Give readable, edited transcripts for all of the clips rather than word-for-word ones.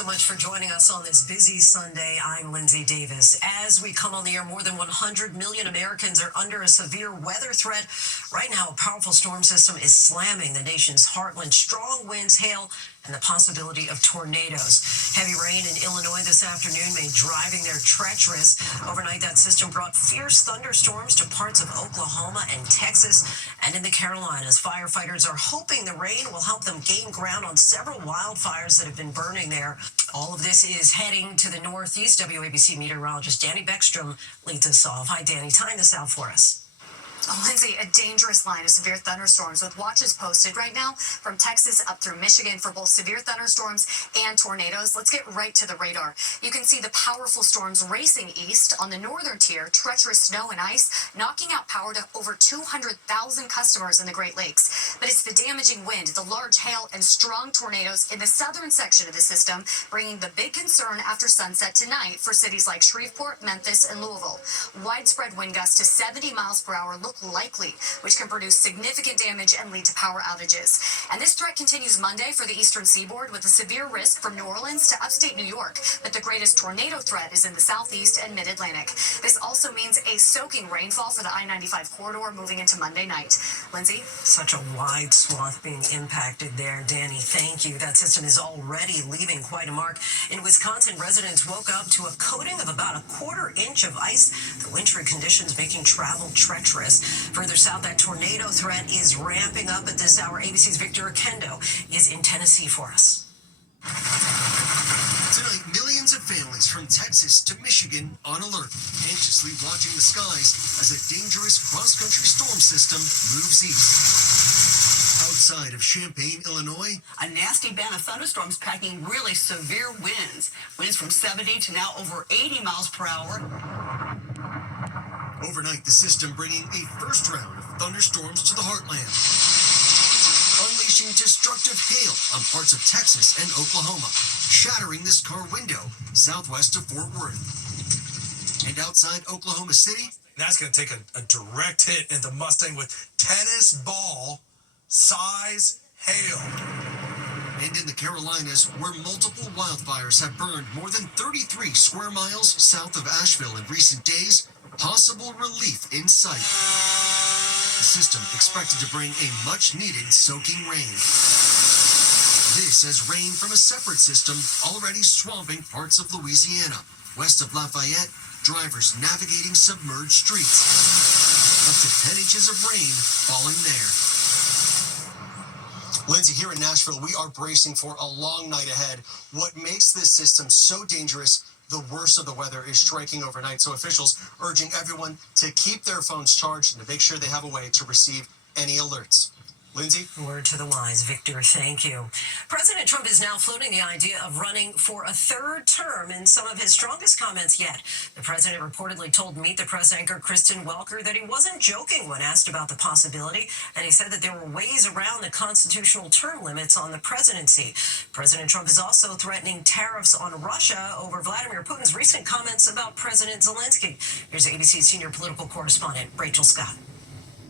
so much for joining us on this busy Sunday. I'm Lindsay Davis. As we come on the air, more than 100 million Americans are under a severe weather threat. Right now, a powerful storm system is slamming the nation's heartland. Strong winds, hail, and the possibility of tornadoes. Heavy rain in Illinois this afternoon made driving there treacherous. Overnight, that system brought fierce thunderstorms to parts of Oklahoma and Texas and in the Carolinas. Firefighters are hoping the rain will help them gain ground on several wildfires that have been burning there. All of this is heading to the northeast. WABC meteorologist Danny Beckstrom leads us off. Hi, Danny. Time this out for us. Lindsay, a dangerous line of severe thunderstorms with watches posted right now from Texas up through Michigan for both severe thunderstorms and tornadoes. Let's get right to the radar. You can see the powerful storms racing east on the northern tier, treacherous snow and ice, knocking out power to over 200,000 customers in the Great Lakes. But it's the damaging wind, the large hail, and strong tornadoes in the southern section of the system, bringing the big concern after sunset tonight for cities like Shreveport, Memphis, and Louisville. Widespread wind gusts to 70 miles per hour look likely, which can produce significant damage and lead to power outages. And this threat continues Monday for the eastern seaboard with a severe risk from New Orleans to upstate New York. But the greatest tornado threat is in the southeast and mid-Atlantic. This also means a soaking rainfall for the I-95 corridor moving into Monday night. Lindsay? Such a wide swath being impacted there, Danny. Thank you. That system is already leaving quite a mark. In Wisconsin, residents woke up to a coating of about a quarter-inch of ice. The wintry conditions making travel treacherous. Further south, that tornado threat is ramping up at this hour. ABC's Victor Oquendo is in Tennessee for us. Tonight, millions of families from Texas to Michigan on alert, anxiously watching the skies as a dangerous cross-country storm system moves east. Outside of Champaign, Illinois, a nasty band of thunderstorms packing really severe winds. Winds from 70 to now over 80 miles per hour. Overnight, the system bringing a first round of thunderstorms to the heartland, unleashing destructive hail on parts of Texas and Oklahoma, shattering this car window southwest of Fort Worth. And outside Oklahoma City, that's going to take a direct hit in the Mustang with tennis ball size hail. And in the Carolinas, where multiple wildfires have burned more than 33 square miles south of Asheville in recent days, possible relief in sight. The system expected to bring a much-needed soaking rain. This as rain from a separate system already swamping parts of Louisiana. West of Lafayette, drivers navigating submerged streets. Up to 10 inches of rain falling there. Lindsay, here in Nashville, we are bracing for a long night ahead. What makes this system so dangerous? The worst of the weather is striking overnight, so officials urging everyone to keep their phones charged and to make sure they have a way to receive any alerts. Lindsay? Word to the wise, Victor. Thank you. President Trump is now floating the idea of running for a third term in some of his strongest comments yet. The president reportedly told Meet the Press anchor Kristen Welker that he wasn't joking when asked about the possibility, and he said that there were ways around the constitutional term limits on the presidency. President Trump is also threatening tariffs on Russia over Vladimir Putin's recent comments about President Zelensky. Here's ABC senior political correspondent Rachel Scott.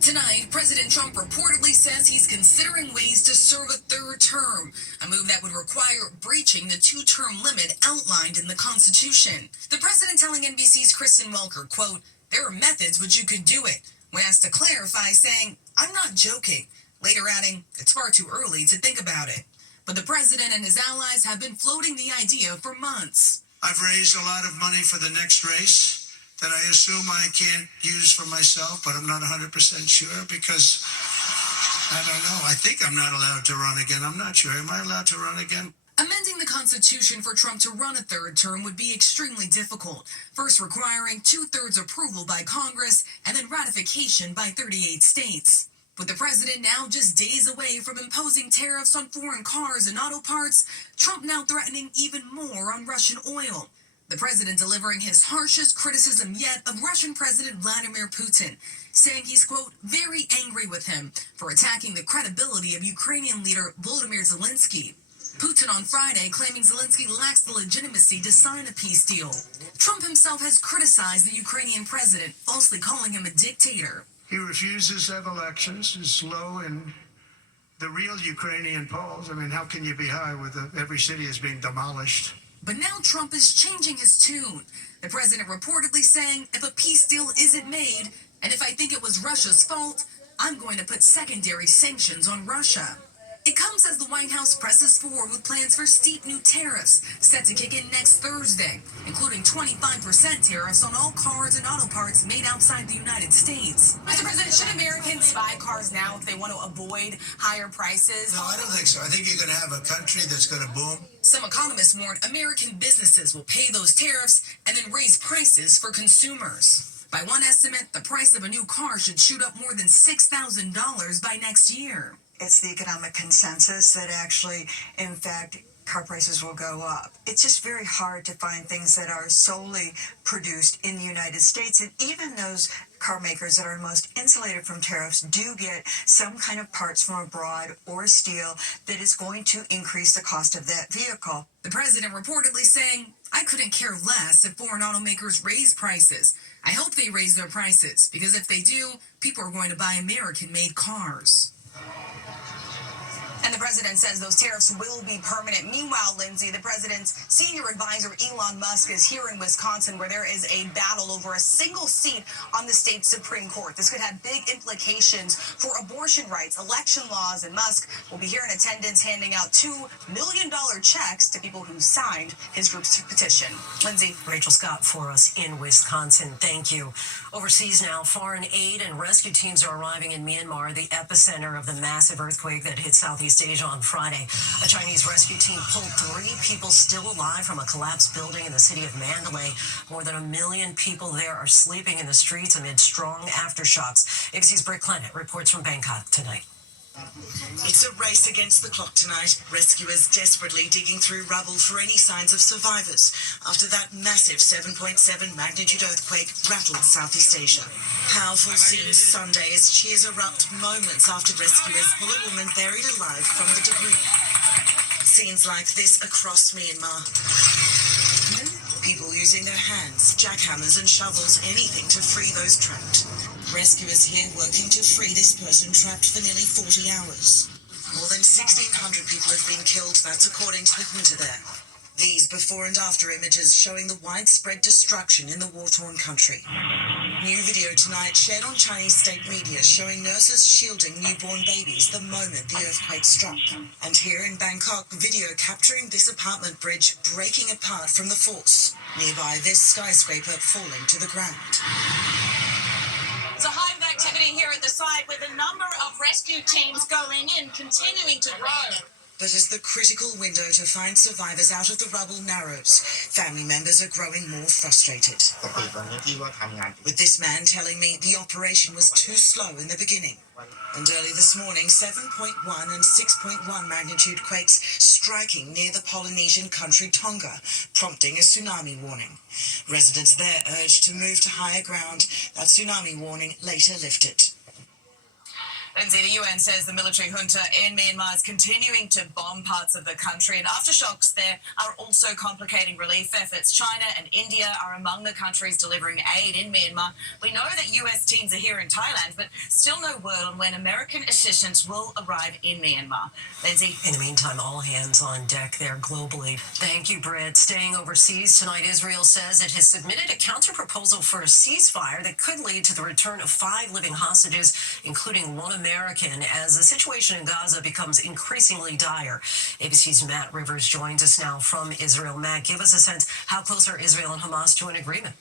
Tonight, President Trump reportedly says he's considering ways to serve a third term, a move that would require breaching the two-term limit outlined in the Constitution. The president telling NBC's Kristen Welker, quote, "There are methods which you could do it," when asked to clarify, saying, "I'm not joking," later adding, "It's far too early to think about it." But the president and his allies have been floating the idea for months. I've raised a lot of money for the next race that I assume I can't use for myself, but I'm not 100% sure because, I don't know, I think I'm not allowed to run again. I'm not sure. Am I allowed to run again? Amending the Constitution for Trump to run a third term would be extremely difficult, first requiring two-thirds approval by Congress and then ratification by 38 states. With the president now just days away from imposing tariffs on foreign cars and auto parts, Trump now threatening even more on Russian oil. The president delivering his harshest criticism yet of Russian President Vladimir Putin, saying he's, quote, very angry with him for attacking the credibility of Ukrainian leader Volodymyr Zelensky. Putin on Friday claiming Zelensky lacks the legitimacy to sign a peace deal. Trump himself has criticized the Ukrainian president, falsely calling him a dictator. He refuses to have elections, is slow in the real Ukrainian Poles. I mean, how can you be high with every city is being demolished? But now Trump is changing his tune. The president reportedly saying if a peace deal isn't made, and if I think it was Russia's fault, I'm going to put secondary sanctions on Russia. It comes as the White House presses forward with plans for steep new tariffs set to kick in next Thursday, including 25% tariffs on all cars and auto parts made outside the United States. Mr. President, should Americans buy cars now if they want to avoid higher prices? No, I don't think so. I think you're going to have a country that's going to boom. Some economists warn American businesses will pay those tariffs and then raise prices for consumers. By one estimate, the price of a new car should shoot up more than $6,000 by next year. It's the economic consensus that actually, in fact, car prices will go up. It's just very hard to find things that are solely produced in the United States. And even those car makers that are most insulated from tariffs do get some kind of parts from abroad or steel that is going to increase the cost of that vehicle. The president reportedly saying, I couldn't care less if foreign automakers raise prices. I hope they raise their prices, because if they do, people are going to buy American-made cars. And the president says those tariffs will be permanent. Meanwhile, Lindsay, the president's senior advisor, Elon Musk, is here in Wisconsin, where there is a battle over a single seat on the state Supreme Court. This could have big implications for abortion rights, election laws, and Musk will be here in attendance handing out $2 million checks to people who signed his group's petition. Lindsay. Rachel Scott for us in Wisconsin. Thank you. Overseas now, foreign aid and rescue teams are arriving in Myanmar, the epicenter of the massive earthquake that hit Southeast Asia on Friday. A Chinese rescue team pulled 3 people still alive from a collapsed building in the city of Mandalay. More than 1 million people there are sleeping in the streets amid strong aftershocks. ABC's Britt Clement reports from Bangkok tonight. It's a race against the clock tonight. Rescuers desperately digging through rubble for any signs of survivors after that massive 7.7 magnitude earthquake rattled Southeast Asia. Powerful scenes Sunday as cheers erupt moments after rescuers pull a woman buried alive from the debris. Scenes like this across Myanmar. People using their hands, jackhammers and shovels, anything to free those trapped. Rescuers here working to free this person trapped for nearly 40 hours. More than 1,600 people have been killed, that's according to the junta there. These before and after images showing the widespread destruction in the war-torn country. New video tonight shared on Chinese state media showing nurses shielding newborn babies the moment the earthquake struck. And here in Bangkok, video capturing this apartment bridge breaking apart from the force. Nearby, this skyscraper falling to the ground. It's a hive of activity here at the site with a number of rescue teams going in, continuing to grow. But as the critical window to find survivors out of the rubble narrows, family members are growing more frustrated. With this man telling me the operation was too slow in the beginning. And early this morning, 7.1 and 6.1 magnitude quakes striking near the Polynesian country Tonga, prompting a tsunami warning. Residents there urged to move to higher ground. That tsunami warning later lifted. Lindsay, the UN says the military junta in Myanmar is continuing to bomb parts of the country, and aftershocks there are also complicating relief efforts. China and India are among the countries delivering aid in Myanmar. We know that US teams are here in Thailand, but still no word on when American assistance will arrive in Myanmar. Lindsay. In the meantime, all hands on deck there globally. Thank you, Britt. Staying overseas tonight, Israel says it has submitted a counter-proposal for a ceasefire that could lead to the return of 5 living hostages, including one American, as the situation in Gaza becomes increasingly dire. ABC's Matt Rivers joins us now from Israel. Matt, give us a sense, how close are Israel and Hamas to an agreement?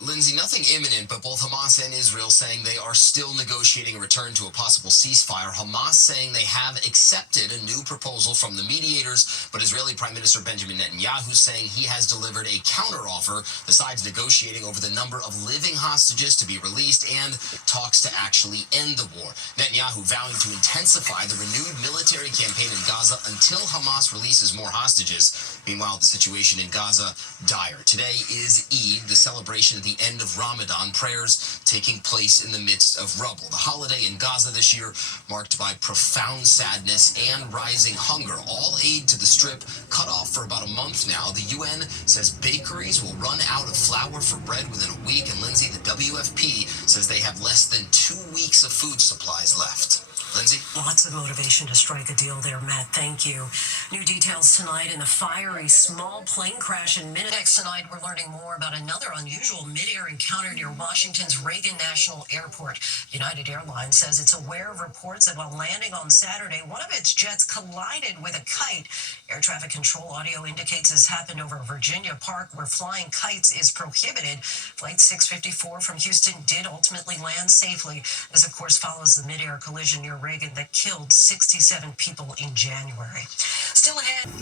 Lindsay, nothing imminent, but both Hamas and Israel saying they are still negotiating a return to a possible ceasefire. Hamas saying they have accepted a new proposal from the mediators, but Israeli Prime Minister Benjamin Netanyahu saying he has delivered a counteroffer, besides negotiating over the number of living hostages to be released and talks to actually end the war. Netanyahu vowing to intensify the renewed military campaign in Gaza until Hamas releases more hostages. Meanwhile, the situation in Gaza dire. Today is Eid, the celebration of the end of Ramadan, prayers taking place in the midst of rubble. The holiday in Gaza this year marked by profound sadness and rising hunger. All aid to the Strip cut off for about a month now. The UN says bakeries will run out of flour for bread within a week. And Lindsay, the WFP says they have less than 2 weeks of food supplies left. Lindsay? Lots of motivation to strike a deal there, Matt. Thank you. New details tonight in the fiery small plane crash in Minnesota. Next tonight, we're learning more about another unusual mid-air encounter near Washington's Reagan National Airport. United Airlines says it's aware of reports that while landing on Saturday, one of its jets collided with a kite. Air traffic control audio indicates this happened over Virginia Park, where flying kites is prohibited. Flight 654 from Houston did ultimately land safely. This, of course, follows the mid-air collision near Reagan that killed 67 people in January. Still ahead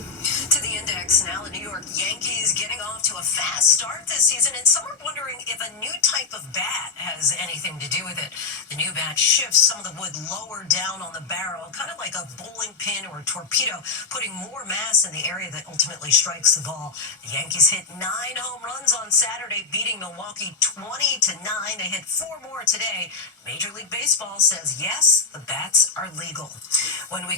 to the index now, the New York Yankees getting off to a fast start this season, and some are wondering if a new type of bat has anything to do with it. The new bat shifts some of the wood lower down on the barrel, kind of like a bowling pin or a torpedo, putting more mass in the area that ultimately strikes the ball. The Yankees hit 9 home runs on Saturday, beating Milwaukee 20-9. They hit 4 more today. Major League Baseball says yes, the bats are legal. When we